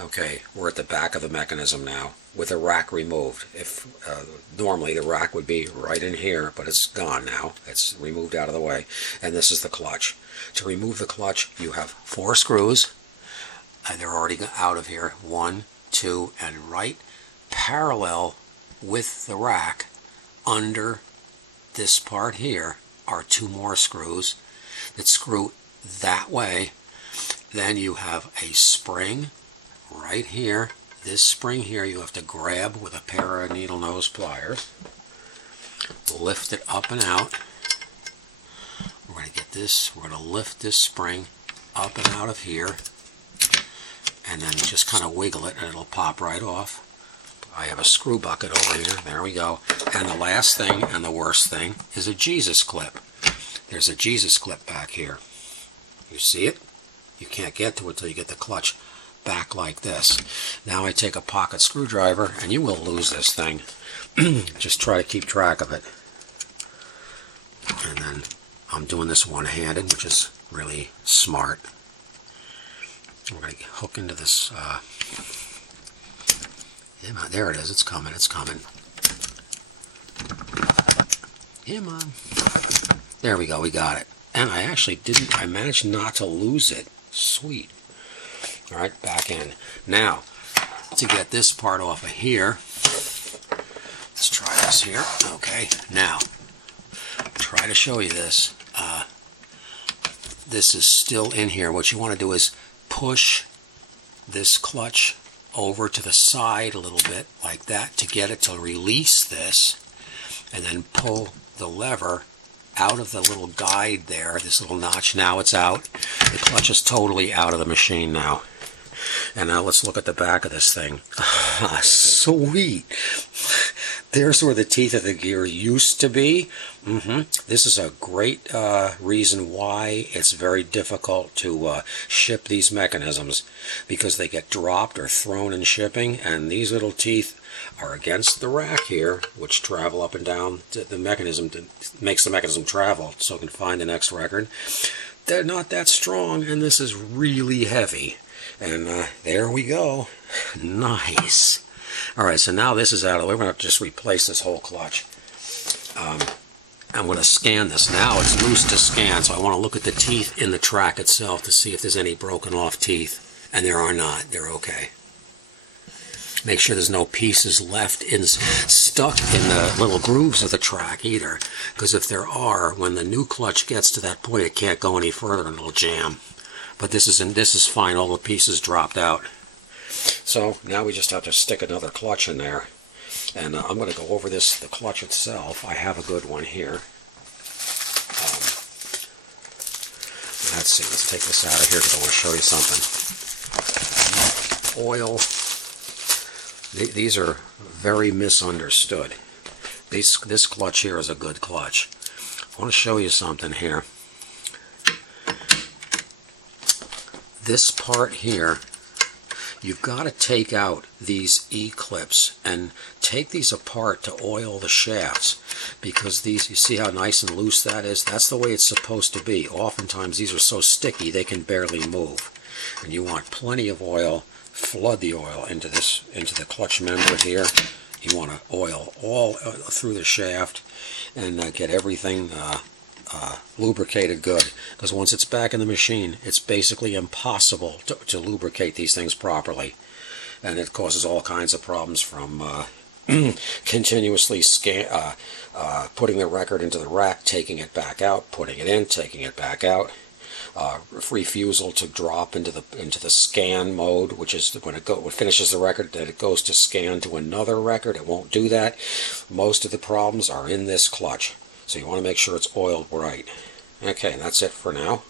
Okay, we're at the back of the mechanism now with the rack removed. If normally the rack would be right in here, but it's gone now. It's removed out of the way. And this is the clutch. To remove the clutch, you have 4 screws. And they're already out of here. 1, 2, and right parallel with the rack under this part here are 2 more screws that screw that way. Then you have a spring right here. This spring here you have to grab with a pair of needle nose pliers. Lift it up and out. We're going to get this, we're going to lift this spring up and out of here, and then just kind of wiggle it and it'll pop right off. I have a screw bucket over here. There we go. And the last thing and the worst thing is a Jesus clip. There's a Jesus clip back here. You see it? You can't get to it till you get the clutch back like this. Now I take a pocket screwdriver, and you will lose this thing. Just try to keep track of it. And then I'm doing this one-handed, which is really smart. We're going to hook into this. There it is. It's coming. It's coming. Come on. There we go. We got it. And I actually didn't. I managed not to lose it. Sweet. All right, back in. Now, to get this part off of here, let's try this here. Okay. Now, try to show you this. This is still in here. What you want to do is push this clutch over to the side a little bit like that to get it to release this, and then pull the lever out of the little guide there, this little notch. Now it's out. The clutch is totally out of the machine now. And now let's look at the back of this thing. Ah, sweet. There's where the teeth of the gear used to be. This is a great reason why it's very difficult to ship these mechanisms, because they get dropped or thrown in shipping, and these little teeth are against the rack here, which travel up and down the mechanism, makes the mechanism travel so it can find the next record. They're not that strong, and this is really heavy. And there we go. Nice. All right, so now this is out of the way. We're going to just replace this whole clutch. I'm going to scan this. Now it's loose to scan, so I want to look at the teeth in the track itself to see if there's any broken off teeth. And there are not. They're okay. Make sure there's no pieces left stuck in the little grooves of the track either. Because if there are, when the new clutch gets to that point, it can't go any further and it'll jam. But this is fine. All the pieces dropped out. So now we just have to stick another clutch in there. And I'm going to go over the clutch itself. I have a good one here. Let's see. Let's take this out of here because I want to show you something. Oil. These are very misunderstood. This clutch here is a good clutch. I want to show you something here. This part here, you've got to take out these E-clips and take these apart to oil the shafts, because these, you see how nice and loose that is? That's the way it's supposed to be. Oftentimes these are so sticky they can barely move. And you want plenty of oil. Flood the oil into the clutch member here. You want to oil all through the shaft and get everything lubricated good, because once it's back in the machine, it's basically impossible to lubricate these things properly, and it causes all kinds of problems, from continuously putting the record into the rack, taking it back out, putting it in, taking it back out, refusal to drop into the scan mode, which is when it finishes the record, that it goes to scan to another record. It won't do that. Most of the problems are in this clutch. So you want to make sure it's oiled right. Okay, that's it for now.